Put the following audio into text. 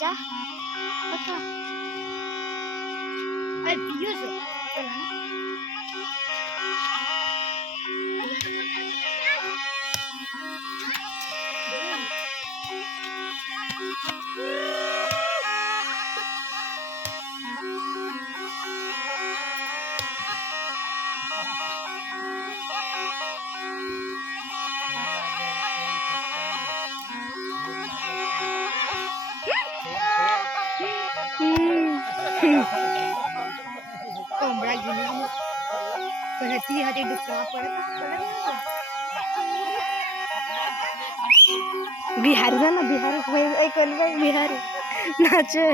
बच्चा पक्का अरे पियो से चला ना कोंबडा घेऊन ती हाती डुकरा पडत बिहार जाना बिहार बिहार नाचे